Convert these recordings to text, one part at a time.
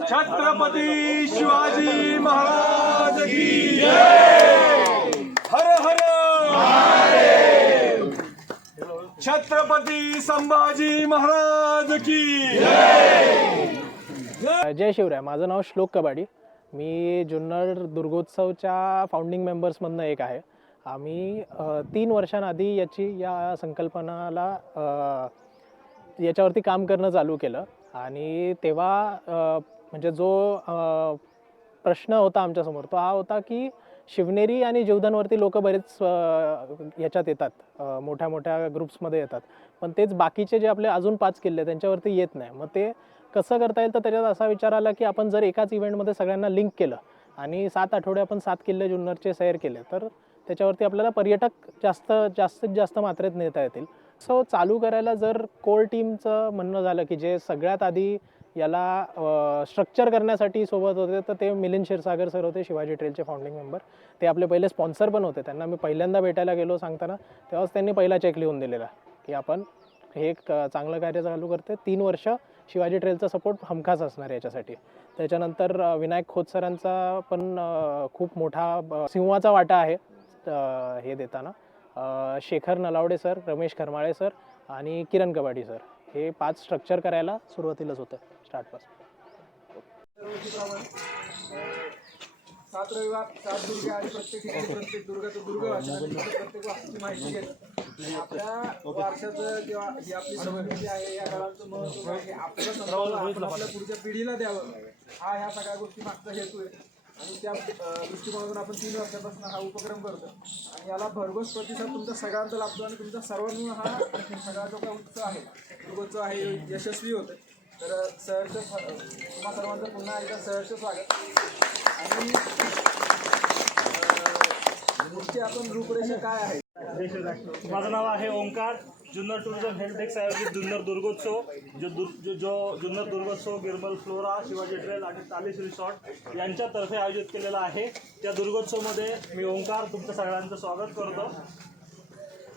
छत्रपती शिवाजी महाराज की जय। हर हर। छत्रपती संभाजी महाराज की जय। शिवराय माझं नाव श्लोक कबाडी. मी जुन्नर दुर्गोत्सवच्या फाउंडिंग मेंबर्समधनं एक आहे. आम्ही तीन वर्षांआधी याची या संकल्पनाला याच्यावरती काम करणं चालू केलं. आणि तेव्हा म्हणजे जो प्रश्न होता आमच्यासमोर तो हा होता की शिवनेरी आणि जीवदानवरती लोक बरेच ह्याच्यात याच्यात येतात मोठ्या मोठ्या ग्रुप्समध्ये येतात. पण तेच बाकीचे जे आपले अजून पाच किल्ले त्यांच्यावरती येत नाही. मग ते कसं करता येईल तर त्याच्यात असा विचार आला की आपण जर एकाच इव्हेंटमध्ये सगळ्यांना लिंक केलं आणि सात आठवडे आपण सात किल्ले जुन्नरचे सैर केले तर त्याच्यावरती आपल्याला पर्यटक जास्त जास्तीत जास्त मात्रेत नेता येतील. सो चालू करायला जर कोर टीमचं म्हणणं झालं की जे सगळ्यात आधी याला स्ट्रक्चर करण्यासाठी सोबत होते तर ते मिलिंद क्षीरसागर सर होते शिवाजी ट्रेलचे फाउंडिंग मेंबर ते आपले पहिले स्पॉन्सर पण होते. त्यांना मी पहिल्यांदा भेटायला गेलो सांगताना तेव्हाच त्यांनी पहिला चेक लिहून दिलेला की आपण हे एक चांगलं कार्य चालू करते तीन वर्ष शिवाजी ट्रेलचा सपोर्ट हमखास असणार याच्यासाठी. त्याच्यानंतर विनायक खोत सरांचा पण खूप मोठा सिंहाचा वाटा आहे हे देताना. शेखर नलावडे सर रमेश खरमाळे सर आणि किरण कबाडी सर हे पाच स्ट्रक्चर करायला सुरुवातीलाच होतं. स्टार्टपासून सात रविवार सात दुर्गे आणि प्रत्येक ठिकाणी प्रत्येक दुर्गाचं दुर्ग वाचन. आणि प्रत्येक वास्तूची माहिती घेत आणि आपल्या वारशाचं किंवा ही आपली संस्कृती आहे या काळाचं महत्त्व आहे आपलं संभाळून आपण आपल्या पुढच्या पिढीला द्यावं. हा ह्या सगळ्या गोष्टी मागचा हेतू आहे. आणि त्या दृष्टिकोनातून आपण तीन वर्षापासून हा उपक्रम करतो आणि याला भरघोस प्रतिसाद तुमचा सगळ्यांचा लाभतो आणि तुमचा सर्वांना हा सगळा जो काही उत्सव आहे. दुर्गोत्सव आहे यशस्वी होतं तर सहर्ष तुम्हा सर्वांचं पुन्हा एकदा सहर्ष स्वागत. आणि मुख्य आपण रूपरेषा काय आहे? माझं नाव आहे ओंकार. जुन्नर टुरिझम हेल्थ आयोजित जुन्नर दुर्गोत्सव. जो दुर् जो जो जुन्नर दुर्गोत्सव गिरमल फ्लोरा शिवाजी ट्रेल आणि तालीस रिसॉर्ट यांच्यातर्फे आयोजित केलेला आहे. त्या दुर्गोत्सवमध्ये मी ओंकार तुमचं सगळ्यांचं स्वागत करतो.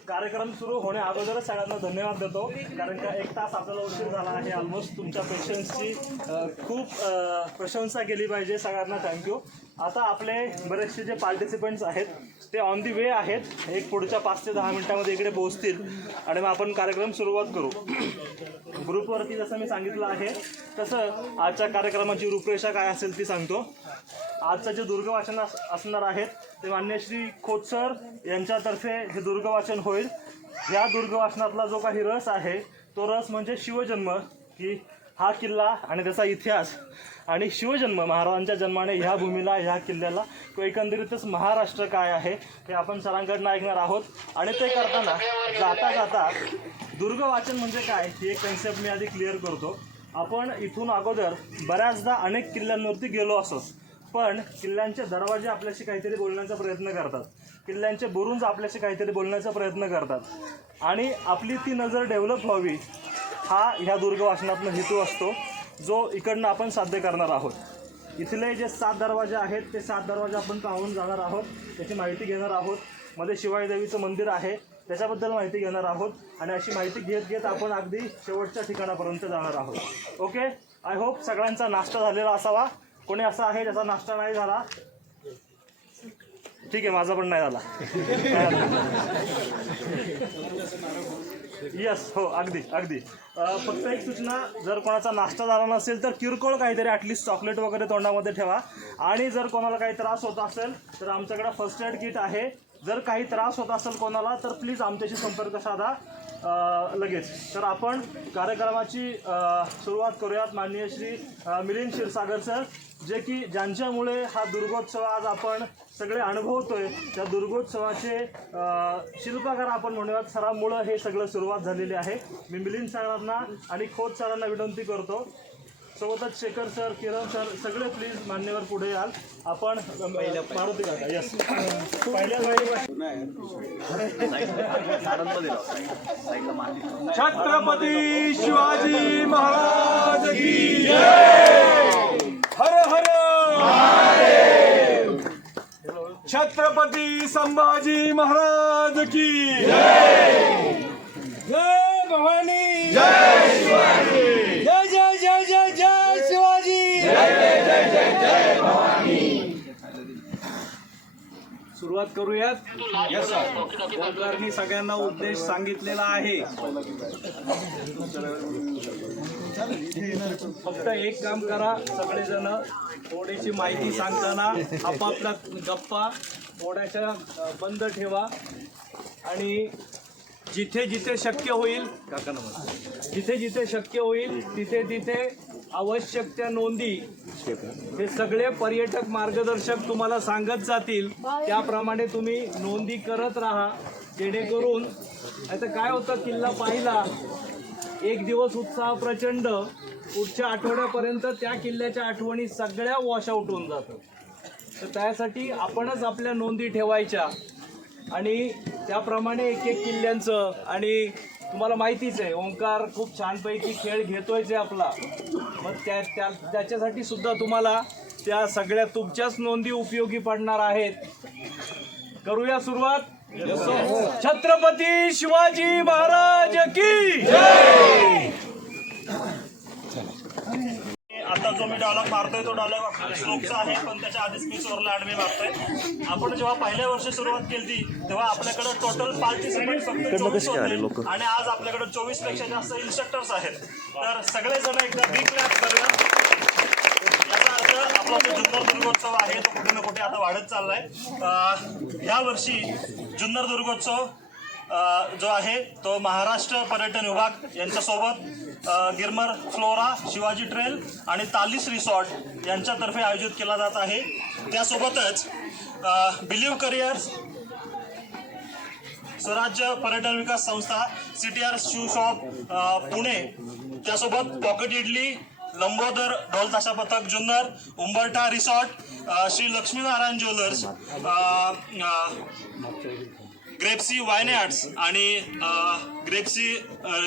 कार्यक्रम सुरू होण्या अगोदरच सगळ्यांना धन्यवाद देतो. कारण का एक तास आपल्याला उशीर झाला आहे. ऑलमोस्ट तुमच्या पेशन्सची खूप प्रशंसा केली पाहिजे सगळ्यांना. थँक्यू आता आपले बरेचसे जे पार्टिसिपंट्स आहेत ते ऑन दी वे आहेत. एक पुढच्या पाच ते दहा मिनिटामध्ये इकडे पोहोचतील. आणि मग आपण कार्यक्रम सुरुवात करू. ग्रुपवरती जसं मी सांगितलं आहे तसं आजच्या कार्यक्रमाची रूपरेषा काय असेल ती सांगतो. आजचं जे दुर्गवाचन अस- असणार आहेत ते मान्य श्री खोतसर यांच्यातर्फे हे दुर्गवाचन होईल. या दुर्गवाचनातला जो काही रस आहे तो रस म्हणजे शिवजन्म की हा किल्ला आणि त्याचा इतिहास. आणि शिवजन्म महाराजांच्या जन्माने ह्या भूमीला ह्या किल्ल्याला किंवा एकंदरीतच महाराष्ट्र काय आहे हे आपण सरांकडनं ऐकणार आहोत. आणि ते करताना जाता जाता दुर्गवाचन म्हणजे काय ही एक कन्सेप्ट मी आधी क्लिअर करतो. आपण इथून अगोदर बऱ्याचदा अनेक किल्ल्यांवरती गेलो असोस पण किल्ल्यांचे दरवाजे आपल्याशी काहीतरी बोलण्याचा प्रयत्न करतात. किल्ल्यांचे बुरुंज आपल्याशी काहीतरी बोलण्याचा प्रयत्न करतात. आणि आपली ती नजर डेव्हलप व्हावी हा ह्या दुर्गवाचनातनं हेतू असतो जो इकडनं आपण साध्य करणार आहोत. इथले जे सात दरवाजे आहेत ते सात दरवाजे आपण पाहून जाणार आहोत त्याची माहिती घेणार आहोत. मध्ये शिवाईदेवीचं मंदिर आहे त्याच्याबद्दल माहिती घेणार आहोत आणि अशी माहिती घेत घेत आपण अगदी शेवटच्या ठिकाणापर्यंत जाणार आहोत. ओके आय होप सगळ्यांचा नाश्ता झालेला असावा. कोणी असा आहे ज्याचा नाश्ता नाही झाला? ठीक आहे माझा पण नाही झाला. येस हो अगदी अगदी. फक्त एक सूचना जर कोणाचा नाश्ता झाला नसेल तर किरकोळ काहीतरी ॲटलिस्ट चॉकलेट वगैरे तोंडामध्ये ठेवा. आणि जर कोणाला काही त्रास होत असेल तर आमच्याकडे फर्स्ट एड किट आहे. जर काही त्रास होत असेल कोणाला तर प्लीज आमच्याशी संपर्क साधा. लगेच. तर आपण कार्यक्रमाची सुरुवात करूयात माननीय श्री मिलिंद क्षीरसागर सर जे की ज्यांच्यामुळे हा दुर्गोत्सव आज आपण सगळे अनुभवतोय त्या दुर्गोत्सवाचे शिल्पकार आपण म्हणूयात सरामुळं हे सगळं सुरुवात झालेली आहे. मी मिलिंद सरांना आणि खोत सरांना विनंती करतो सोबतच शेखर सर किरण सर सगळे प्लीज मान्यवर पुढे याल. आपण मारुती काका येस पहिल्या छत्रपती शिवाजी महाराज की जय! हर हर! छत्रपती संभाजी महाराज की जय! जय भवानी! जय शिवाजी! सुरुवात करूयात. सगळ्यांना उद्देश सांगितलेला आहे. फक्त एक काम करा सगळेजण थोडीशी माहिती सांगताना आपापल्या गप्पा थोड्याशा बंद ठेवा. आणि जिथे जिथे शक्य होईल काका नमस्कार. जिथे जिथे शक्य होईल तिथे तिथे आवश्यक त्या नोंदी. हे सगळे पर्यटक मार्गदर्शक तुम्हाला सांगत जातील. त्याप्रमाणे तुम्ही नोंदी करत राहा जेणेकरून आता काय होतं किल्ला पाहिला एक दिवस उत्साह प्रचंड पुढच्या आठवड्यापर्यंत त्या किल्ल्याच्या आठवणी सगळ्या वॉश आउट होऊन जातात. तर त्यासाठी आपणच आपल्या नोंदी ठेवायच्या. आणि त्याप्रमाणे एक एक किल्ल्यांचं आणि तुम्हाला माहितीच आहे ओंकार खूप छानपैकी खेळ घेतोयच आहे आपला. मग त्या त्या त्याच्यासाठी सुद्धा तुम्हाला त्या सगळ्या तुमच्याच नोंदी उपयोगी पडणार आहेत. करूया सुरुवात? छत्रपती शिवाजी महाराज की आता जो मी डायलॉग मारतोय तो डायलॉग श्लोकचा आहे पण त्याच्या आधीच मी चोरला मी मारतोय. आपण जेव्हा पहिल्या वर्षी सुरुवात केली तेव्हा आपल्याकडे टोटल पार्टिसिपेंट फक्त चोवीस होते आणि आज आपल्याकडे चोवीसपेक्षा जास्त इन्स्ट्रक्टर्स आहेत. तर सगळेजण एकदा बिग क्लॅप करूया. आपला जो जुन्नर दुर्गोत्सव आहे तो कुठे ना कुठे आता वाढत चाललाय. अं, या वर्षी जुन्नर दुर्गोत्सव जो आहे तो महाराष्ट्र पर्यटन विभाग यांच्यासोबत गिरमर फ्लोरा शिवाजी ट्रेल आणि तालीस रिसॉर्ट यांच्यातर्फे आयोजित केला जात आहे. त्यासोबतच believe careers Swarajya Paryatan Vikas Sanstha C T R shoe shop Pune त्यासोबत pocket idli Lambodar Dhol Tasha Pathak Junnar Umbartha resort Shri Laxminarayan jewellers Grapesy wine arts आणि Grapesy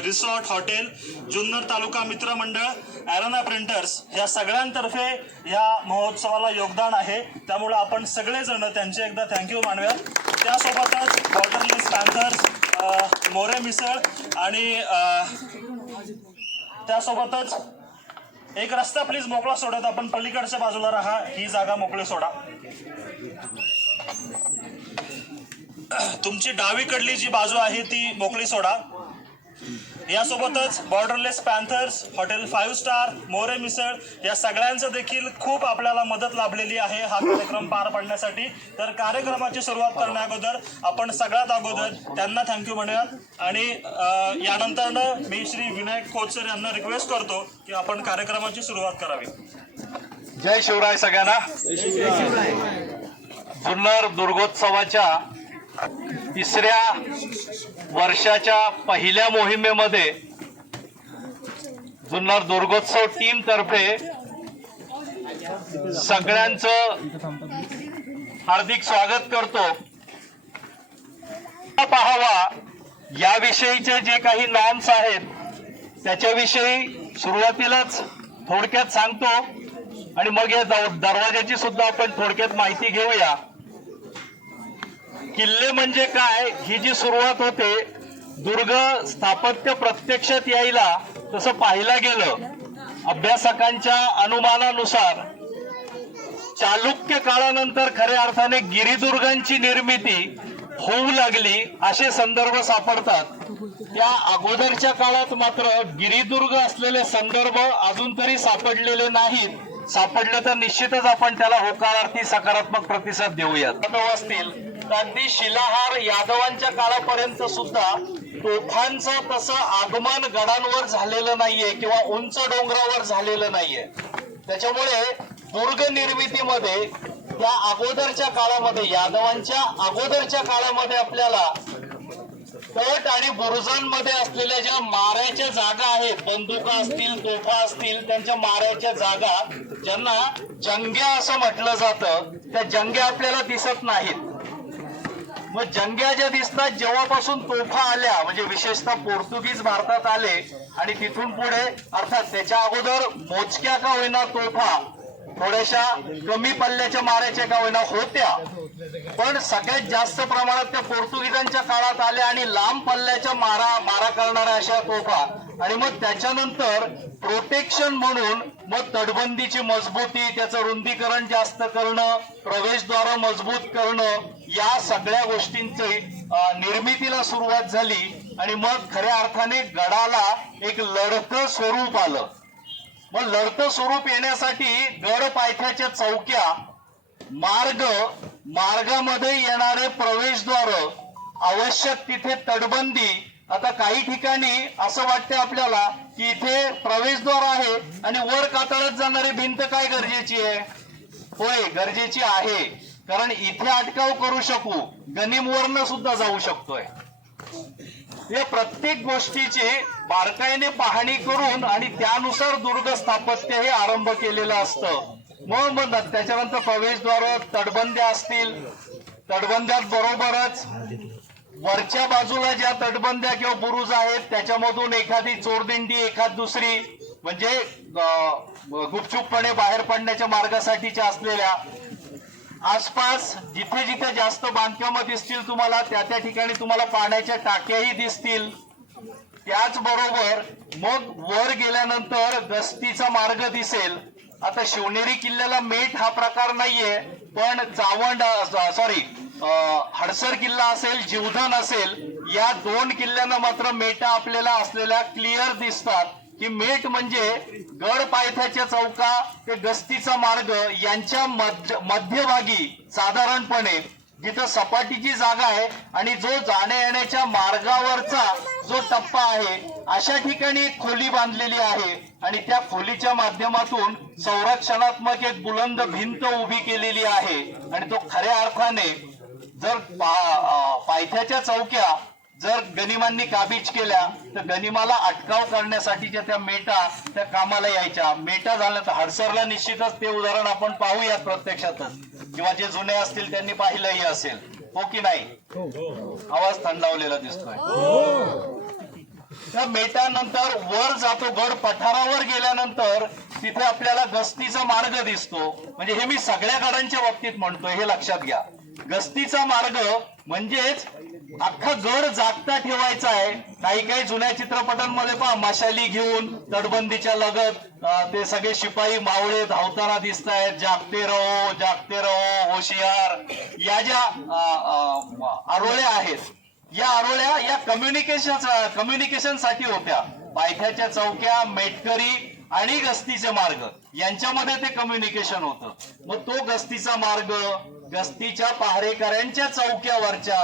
resort hotel Junnar taluka Mitra Mandal ॲरोना printers या सगळ्यांतर्फे या महोत्सवाला योगदान आहे. त्यामुळे आपण सगळेजण त्यांचे एकदा थँक्यू मानूया त्यासोबतच बॉर्डरलेस पॅन्थर्स मोरे मिसळ आणि त्यासोबतच एक रस्ता प्लीज मोकळा सोडत आपण पलीकडच्या बाजूला राहा. ही जागा मोकळी सोडा. तुमची डावीकडली जी बाजू आहे ती मोकळी सोडा. यासोबतच borderless panthers hotel five star More Misal या सगळ्यांचं देखील खूप आपल्याला मदत लाभलेली आहे हा कार्यक्रम पार पाडण्यासाठी. तर कार्यक्रमाची सुरुवात करण्या अगोदर आपण सगळ्यात अगोदर त्यांना थँक्यू म्हणूयात आणि अं, यानंतर मी श्री विनायक कोचर यांना रिक्वेस्ट करतो की आपण कार्यक्रमाची सुरुवात करावी. जय शिवराय सगळ्यांना. जुन्नर दुर्गोत्सवाच्या तिसऱ्या वर्षाच्या पहिल्या मोहिमेमध्ये जुन्नर दुर्गोत्सव टीम तर्फे सगळ्यांचं हार्दिक स्वागत करतो. पाहावा याविषयीचे जे काही नॉर्म्स आहेत त्याच्याविषयी सुरुवातीलाच थोडक्यात सांगतो. आणि मग या दरवाज्याची सुद्धा आपण थोडक्यात माहिती घेऊया. किल्ले म्हणजे काय? ही जी सुरुवात होते दुर्ग स्थापत्य प्रत्यक्षात यायला तसं पाहिलं गेलं. अभ्यासकांच्या अनुमानानुसार चालुक्य काळानंतर खऱ्या अर्थाने गिरिदुर्गांची निर्मिती होऊ लागली असे संदर्भ सापडतात. त्या अगोदरच्या काळात मात्र गिरिदुर्ग असलेले संदर्भ अजून तरी सापडलेले नाहीत. सापडले तर निश्चितच आपण त्याला होकारार्थी सकारात्मक प्रतिसाद देऊयात. असतील. अगदी शिलाहार यादवांच्या काळापर्यंत सुद्धा तोफांचं तसं आगमन गडांवर झालेलं नाहीये किंवा उंच डोंगरावर झालेलं नाहीये. त्याच्यामुळे दुर्ग निर्मितीमध्ये त्या अगोदरच्या काळामध्ये यादवांच्या अगोदरच्या काळामध्ये आपल्याला तट आणि बुरुजांमध्ये असलेल्या ज्या माऱ्याच्या जागा आहेत बंदुका असतील तोफा असतील त्यांच्या माऱ्याच्या जागा ज्यांना जंग्या असं म्हटलं जातं त्या जंग्या आपल्याला दिसत नाहीत. मग जंग्या ज्या दिसतात जेव्हापासून तोफा आल्या म्हणजे विशेषतः पोर्तुगीज भारतात आले आणि तिथून पुढे अर्थात त्याच्या अगोदर मोजक्या का होईना तोफा थोड्याशा कमी पल्ल्याच्या माऱ्याच्या का होईना होत्या पण सगळ्यात जास्त प्रमाणात त्या पोर्तुगीजांच्या काळात आल्या आणि लांब पल्ल्याच्या मारा मारा करणाऱ्या अशा तोफा आणि मग त्याच्यानंतर प्रोटेक्शन म्हणून मग तटबंदीची मजबूती त्याचं रुंदीकरण जास्त करणं प्रवेशद्वार मजबूत करणं या सगळ्या गोष्टींची निर्मितीला सुरुवात झाली आणि मग खऱ्या अर्थाने गडाला एक लढतं स्वरूप आलं. मग लढतं स्वरूप येण्यासाठी गड पायथ्याच्या चौक्या मार्ग मार्गामध्ये येणारे प्रवेशद्वार आवश्यक तिथे तटबंदी. आता काही ठिकाणी असं वाटतं आपल्याला की इथे प्रवेशद्वार आहे आणि वर कातळत जाणारी भिंत काय गरजेची आहे? होय गरजेची आहे. कारण इथे अटकाव करू शकू गनिमवरनं सुद्धा जाऊ शकतोय. या प्रत्येक गोष्टीची बारकाईने पाहणी करून आणि त्यानुसार दुर्ग स्थापत्य हे आरंभ केलेलं असतं. मग त्याच्यानंतर प्रवेशद्वार तटबंद्या असतील. तटबंद्यात बरोबरच वरच्या बाजूला ज्या तटबंद्या किंवा बुरुज आहेत त्याच्यामधून एखादी चोरदिंडी एखाद दुसरी म्हणजे गुपचूपपणे बाहेर पडण्याच्या मार्गासाठीच्या असलेल्या आसपास जिथे जिथे जास्त बांधकामं दिसतील तुम्हाला त्या त्या ठिकाणी तुम्हाला पाण्याच्या टाक्याही दिसतील. त्याचबरोबर मग वर गेल्यानंतर गस्तीचा मार्ग दिसेल. आता शिवनेरी किल्ल्याला मेट हा प्रकार नाहीये पण चावंड सॉरी हडसर किल्ला असेल जीवधन असेल या दोन किल्ल्यांना मात्र मेटा आपल्याला असलेल्या क्लिअर दिसतात. की मेट म्हणजे गड पायथ्याच्या चौका ते गस्तीचा मार्ग यांच्या मध्यभागी साधारणपणे जिथं सपाटीची जागा आहे आणि जो जाण्या येण्याच्या मार्गावरचा जो टप्पा आहे अशा ठिकाणी एक खोली बांधलेली आहे. आणि त्या खोलीच्या माध्यमातून संरक्षणात्मक एक बुलंद भिंत उभी केलेली आहे. आणि तो खऱ्या अर्थाने जर पायथ्याच्या चौक्या जर गनिमांनी काबीज केल्या तर गनिमाला अटकाव करण्यासाठीच्या त्या मेटा त्या कामाला यायच्या. मेटा झाल्या तर हडसरला निश्चितच ते उदाहरण आपण पाहूयात प्रत्यक्षातच. किंवा जे जुने असतील त्यांनी पाहिलंही असेल. हो की नाही? आवाज थंडावलेला दिसतोय. त्या मेटानंतर वर जातो गड पठारावर गेल्यानंतर तिथे आपल्याला गस्तीचा मार्ग दिसतो. म्हणजे हे मी सगळ्या गडांच्या बाबतीत म्हणतोय हे लक्षात घ्या. गस्तीचा मार्ग म्हणजेच अख्खा गड जागता ठेवायचा आहे. काही काही जुन्या चित्रपटांमध्ये पहा मशाली घेऊन तटबंदीच्या लगत ते सगळे शिपाई मावळे धावताना दिसत आहेत. जागते रहो जागते रहो होशियार. या ज्या आरोळ्या आहेत या आरोळ्या या कम्युनिकेशन कम्युनिकेशनसाठी होत्या. पायथ्याच्या चौक्या मेटकरी आणि गस्तीचे मार्ग. यांच्यामध्ये ते कम्युनिकेशन होतं. मग तो गस्तीचा मार्ग गस्तीच्या पहारेकऱ्यांच्या चौक्यावरच्या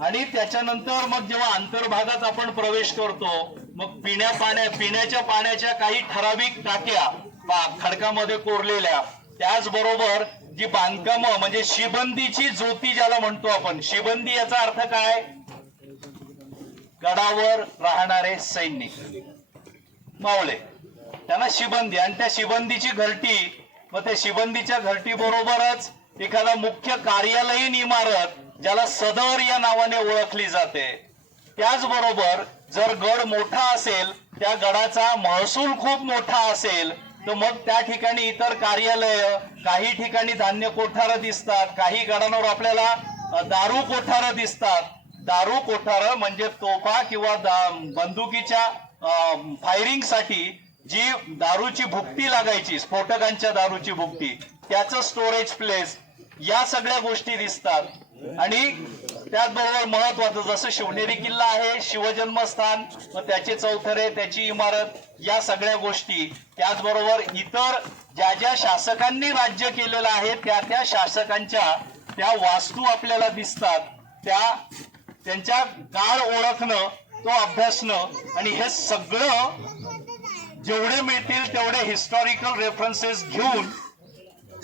आणि त्याच्यानंतर मग जेव्हा अंतर्भागात आपण प्रवेश करतो मग पिण्या पाण्या पिण्याच्या पाण्याच्या काही ठराविक टाक्या खडकामध्ये कोरलेल्या त्याचबरोबर जी बांधकामं म्हणजे शिबंदीची ज्योती ज्याला म्हणतो आपण शिबंदी याचा अर्थ काय? गडावर राहणारे सैनिक. मावळे त्यांना शिबंदी आणि त्या शिबंदीची घरटी मग त्या शिबंदीच्या घरटी बरोबरच एखादा मुख्य कार्यालयीन इमारत ज्याला सदर या नावाने ओळखली जाते. त्याचबरोबर जर गड मोठा असेल त्या गडाचा महसूल खूप मोठा असेल तर मग त्या ठिकाणी इतर कार्यालय काही ठिकाणी धान्य कोठारं दिसतात काही गडांवर आपल्याला दारू कोठारं दिसतात. दारू कोठार म्हणजे तोफा किंवा बंदुकीच्या फायरिंगसाठी जी दारूची भुकटी लागायची स्फोटकांच्या दारूची भुकटी त्याचं स्टोरेज प्लेस या सगळ्या गोष्टी दिसतात. आणि त्याचबरोबर महत्वाचं जसं शिवनेरी किल्ला आहे शिवजन्मस्थान व त्याचे चौथरे त्याची इमारत या सगळ्या गोष्टी. त्याचबरोबर इतर ज्या ज्या शासकांनी राज्य केलेलं आहे त्या त्या शासकांच्या त्या वास्तू आपल्याला दिसतात. त्या त्यांच्या गाळ ओळखणं तो अभ्यासणं आणि हे सगळं जेवढे मिळतील तेवढे हिस्टॉरिकल रेफरन्सेस घेऊन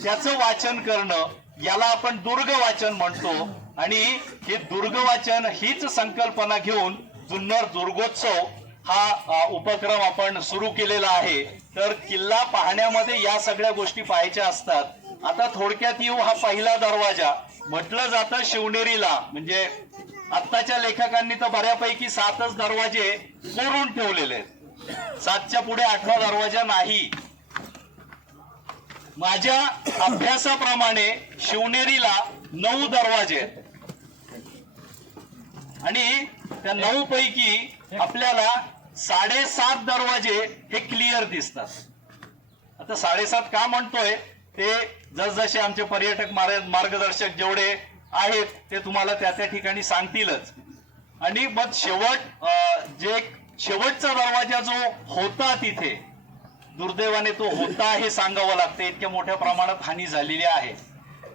त्याचं वाचन करणं याला आपण दुर्ग वाचन म्हणतो. आणि हे दुर्ग वाचन हीच संकल्पना घेऊन जुन्नर दुर्गोत्सव हा उपक्रम आपण सुरू केलेला आहे. तर किल्ला पाहण्यामध्ये या सगळ्या गोष्टी पाहायच्या असतात. आता थोडक्यात येऊ हा पहिला दरवाजा. म्हटलं जातं शिवनेरीला. म्हणजे आत्ताच्या लेखकांनी तर बऱ्यापैकी सातच दरवाजे कोरून ठेवलेले आहेत. सातच्या पुढे आठवा दरवाजा नाही. माझ्या अभ्यासाप्रमाणे शिवनेरीला नऊ दरवाजे आहेत. आणि त्या नऊ पैकी आपल्याला साडेसात दरवाजे हे क्लिअर दिसतात. आता साडेसात का म्हणतोय? ते जसजसे आमचे पर्यटक मार्गदर्शक जेवढे आहेत ते तुम्हाला त्या त्या ठिकाणी सांगतीलच. आणि मग शेवट अं, जे शेवटचा दरवाजा जो होता तिथे दुर्दैवाने तो होता हे सांगावं लागतं. इतक्या मोठ्या प्रमाणात हानी झालेली आहे.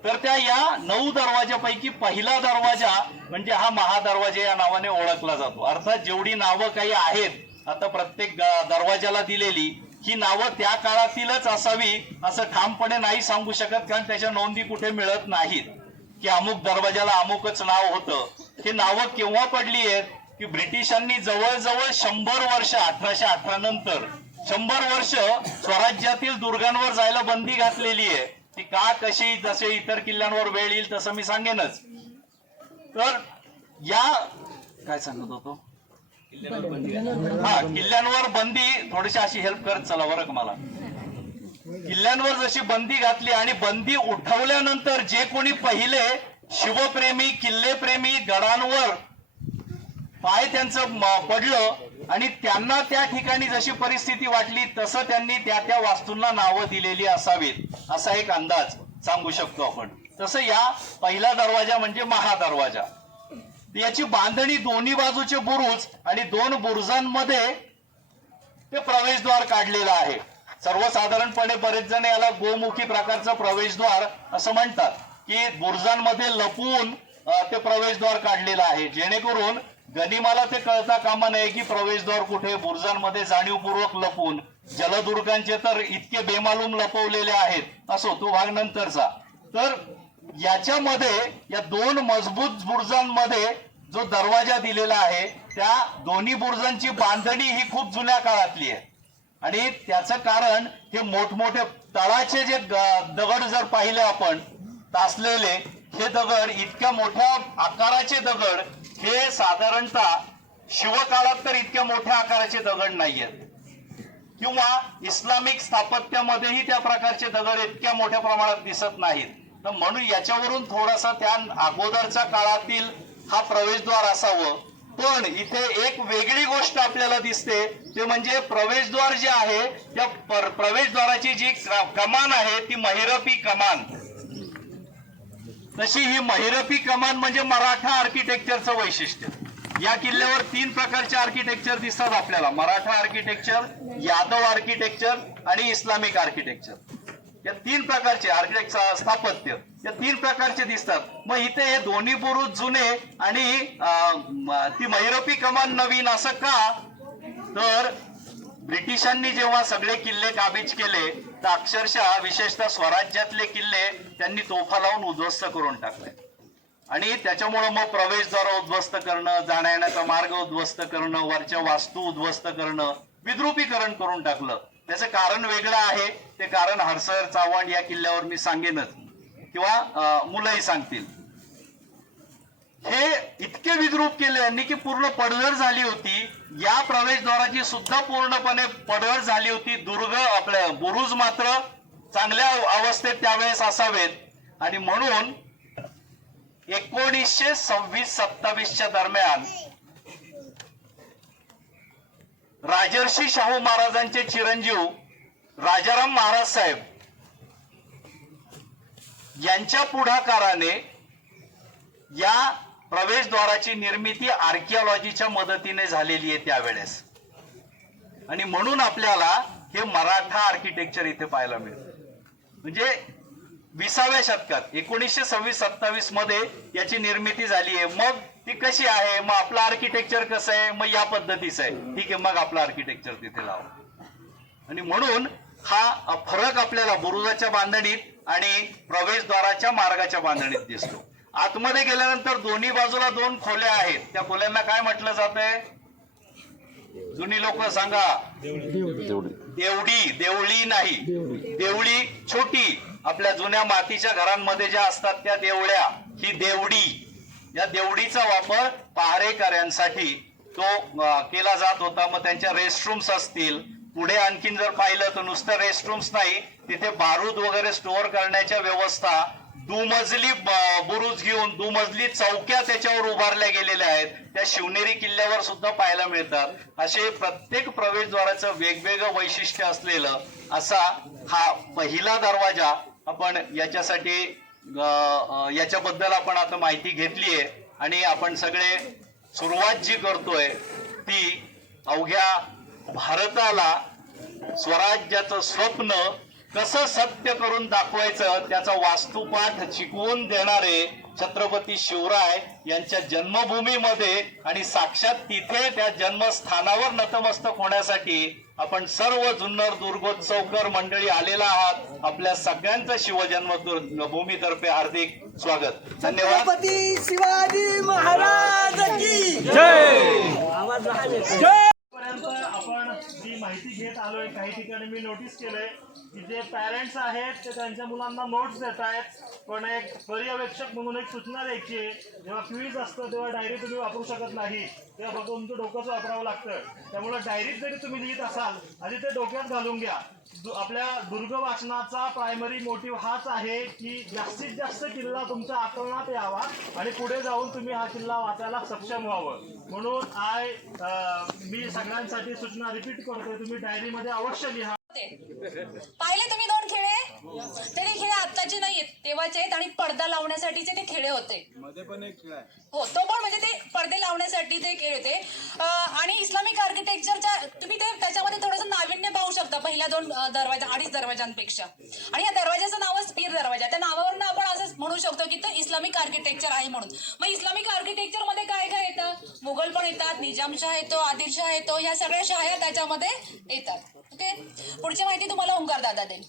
तर त्या या नऊ दरवाजापैकी पहिला दरवाजा म्हणजे हा महादरवाजा या नावाने ओळखला जातो. अर्थात जेवढी नावं काही आहेत आता प्रत्येक दरवाजाला दिलेली ही नावं त्या काळातीलच असावी असं ठामपणे नाही सांगू शकत कारण त्याच्या नोंदी कुठे मिळत नाहीत. की अमुक दरवाजाला अमुकच नाव होतं. हे नावं केव्हा पडली आहेत? की ब्रिटिशांनी जवळजवळ शंभर वर्ष अठराशे अठरा नंतर शंभर वर्ष स्वराज्यातील दुर्गांवर जायला बंदी घातलेली आहे. ती का कशी जसे इतर किल्ल्यांवर वेळ येईल तसं मी सांगेनच. तर या काय सांगत होतो? हा किल्ल्यांवर बंदी थोडीशी अशी हेल्प करत चला बरं का मला. किल्ल्यांवर जशी बंदी घातली आणि बंदी उठवल्यानंतर जे कोणी पहिले शिवप्रेमी किल्लेप्रेमी गडांवर पाय त्यांचं पडलं आणि त्यांना त्या ठिकाणी जशी परिस्थिती वाटली तसं त्यांनी त्या त्या वास्तूंना नावं दिलेली असावीत असा एक अंदाज सांगू शकतो आपण. तसं या पहिला दरवाजा म्हणजे महादरवाजा. याची बांधणी दोन्ही बाजूचे बुरुज आणि दोन बुरुजांमध्ये ते प्रवेशद्वार काढलेलं आहे. सर्वसाधारणपणे बरेच जण याला गोमुखी प्रकारचं प्रवेशद्वार असं म्हणतात की बुरुजांमध्ये लपवून ते प्रवेशद्वार काढलेलं आहे. जेणेकरून गनिमाला ते कळता कामा नये की प्रवेशद्वार कुठे बुरुजांमध्ये जाणीवपूर्वक लपून जलदुर्गांचे तर इतके बेमालूम लपवलेले आहेत. असो तो भाग नंतरचा तर याच्यामध्ये या दोन मजबूत बुर्जांमध्ये जो दरवाजा दिलेला आहे त्या दोन्ही बुर्जांची बांधणी ही खूप जुन्या काळातली आहे. आणि त्याचं कारण हे मोठमोठे तळाचे जे दगड जर पाहिले आपण तासलेले हे दगड इतक्या मोठ्या आकाराचे दगड हे साधारणतः शिवकाळात तर इतक्या मोठ्या आकाराचे दगड नाहीयेत. किंवा इस्लामिक स्थापत्यामध्येही त्या प्रकारचे दगड इतक्या मोठ्या प्रमाणात दिसत नाहीत. तर म्हणून याच्यावरून थोडासा त्या अगोदरच्या काळातील हा प्रवेशद्वार असावं. पण इथे एक वेगळी गोष्ट आपल्याला दिसते ते म्हणजे प्रवेशद्वार जे आहे त्या प्रवेशद्वाराची जी कमान आहे ती महिरपी कमान. तशी ही महिरपी कमान म्हणजे मराठा आर्किटेक्चरचं वैशिष्ट्य. या किल्ल्यावर तीन प्रकारचे आर्किटेक्चर दिसतात आपल्याला. मराठा आर्किटेक्चर यादव आर्किटेक्चर आणि इस्लामिक आर्किटेक्चर. या तीन प्रकारचे आर्किटेक्चर स्थापत्य या तीन प्रकारचे दिसतात. मग इथे हे दोन्ही बुरुज जुने आणि ती महिरपी कमान नवीन असं का? तर ब्रिटिशांनी जेव्हा सगळे किल्ले काबीज केले तर अक्षरशः विशेषतः स्वराज्यातले किल्ले त्यांनी तोफा लावून उद्ध्वस्त करून टाकले. आणि त्याच्यामुळं मग प्रवेशद्वार उद्ध्वस्त करणं जाण्या येण्याचा मार्ग उद्ध्वस्त करणं वरच्या वास्तू उद्ध्वस्त करणं विद्रुपीकरण करून टाकलं. त्याचं कारण वेगळं आहे. ते कारण हरसर चव्हाण या किल्ल्यावर मी सांगेनच. किंवा मुलंही सांगतील. हे इतके विद्रूप केले यांनी की पूर्ण पडझड झाली होती. या प्रवेशद्वाराची सुद्धा पूर्णपणे पडझड झाली होती. दुर्ग आपल्या बुरुज मात्र चांगल्या अवस्थेत त्यावेळेस असावेत. आणि म्हणून एकोणीसशे सव्वीस सत्तावीसच्या दरम्यान राजर्षी शाहू महाराजांचे चिरंजीव राजाराम महाराज साहेब यांच्या पुढाकाराने या प्रवेशद्वाराची निर्मिती आर्किओलॉजीच्या मदतीने झालेली आहे त्यावेळेस. आणि म्हणून आपल्याला हे मराठा आर्किटेक्चर इथे पाहायला मिळतं. म्हणजे विसाव्या शतकात एकोणीसशे सव्वीस सत्तावीसमध्ये याची निर्मिती झाली आहे. मग ती कशी आहे? मग आपलं आर्किटेक्चर कसं आहे? मग या पद्धतीचं आहे. ठीक आहे मग आपलं आर्किटेक्चर तिथे लाव. आणि म्हणून हा फरक आपल्याला बुरुजाच्या बांधणीत आणि प्रवेशद्वाराच्या मार्गाच्या बांधणीत दिसतो. आतमध्ये गेल्यानंतर दोन्ही बाजूला दोन खोल्या आहेत. त्या खोल्यांना काय म्हटलं जात आहे? जुनी लोक सांगा. देवडी. देवळी नाही. देवळी छोटी. आपल्या जुन्या मातीच्या घरांमध्ये ज्या असतात त्या देवळ्या ही देवडी. या देवडीचा वापर पहारेकऱ्यांसाठी तो केला जात होता. मग त्यांच्या रेस्टरूम्स असतील. पुढे आणखीन जर पाहिलं तर नुसतं रेस्टरूम्स नाही. तिथे बारूद वगैरे स्टोअर करण्याच्या व्यवस्था दुमजली ब- बुरुज घेऊन दुमजली चौक्या त्याच्यावर उभारल्या गेलेल्या आहेत. त्या शिवनेरी किल्ल्यावर सुद्धा पाहायला मिळतात. असे प्रत्येक प्रवेशद्वाराचं वेगवेगळं वैशिष्ट्य असलेलं असा हा पहिला दरवाजा आपण याच्यासाठी याच्याबद्दल आपण आता माहिती घेतली आहे. आणि आपण सगळे सुरुवात जी करतोय ती अवघ्या भारताला स्वराज्याचं स्वप्न कसं सत्य करून दाखवायचं त्याचा वास्तुपाठ शिकवून देणारे छत्रपती शिवराय यांच्या जन्मभूमीमध्ये आणि साक्षात तिथे त्या जन्मस्थानावर नतमस्तक होण्यासाठी आपण सर्व जुन्नर दुर्गोत्सवकर मंडळी आलेला आहात. आपल्या सगळ्यांचं शिवजन्म भूमीतर्फे हार्दिक स्वागत. धन्यवाद. शिवाजी महाराज की आपण जी माहिती घेत आलोय काही ठिकाणी मी नोटीस केलंय की जे पॅरेंट्स आहेत ते त्यांच्या मुलांना नोट्स देत आहेत. पण एक पर्यवेक्षक म्हणून एक सूचना द्यायची आहे जेव्हा क्वीज असतं तेव्हा डायरी तुम्ही वापरू शकत नाही. तेव्हा फक्त तुमचं डोकंच वापरावं लागतं. त्यामुळे डायरीत जरी तुम्ही लिहित असाल आधी ते डोक्यात घालून घ्या. आपल्या दुर्ग वाचनाचा प्रायमरी मोटिव्ह हाच आहे की जास्तीत जास्त किल्ला तुमच्या आकलनात यावा आणि पुढे जाऊन तुम्ही हा किल्ला वाचायला सक्षम व्हावं. म्हणून आय मी सगळ्यांसाठी सूचना रिपीट करतोय. तुम्ही डायरीमध्ये अवश्य लिहा. पाहिले तुम्ही दोन खेळे? तरी खेळ आत्ताचे नाही आहेत तेव्हाचे आहेत आणि पडदा लावण्यासाठीचे ते खेळे होते. हो तो पण म्हणजे ते पडदे लावण्यासाठी ते खेळ होते. आणि इस्लामिक आर्किटेक्चरच्या तुम्ही ते त्याच्यामध्ये थोडंसं नाविन्य पाहू शकता. पहिल्या दोन दरवाजा अडीच दरवाजांपेक्षा. आणि या दरवाजाचं नावच पीर दरवाजा. त्या नावावरून आपण असं म्हणू शकतो की तो इस्लामिक आर्किटेक्चर आहे म्हणून. मग इस्लामिक आर्किटेक्चरमध्ये काय काय येतं? मुघल पण येतात निजामशाह येतो आदिलशाह येतो ह्या सगळ्या शाह्या त्याच्यामध्ये येतात. ओके? पुढची माहिती तुम्हाला ओंकार दादा देईल.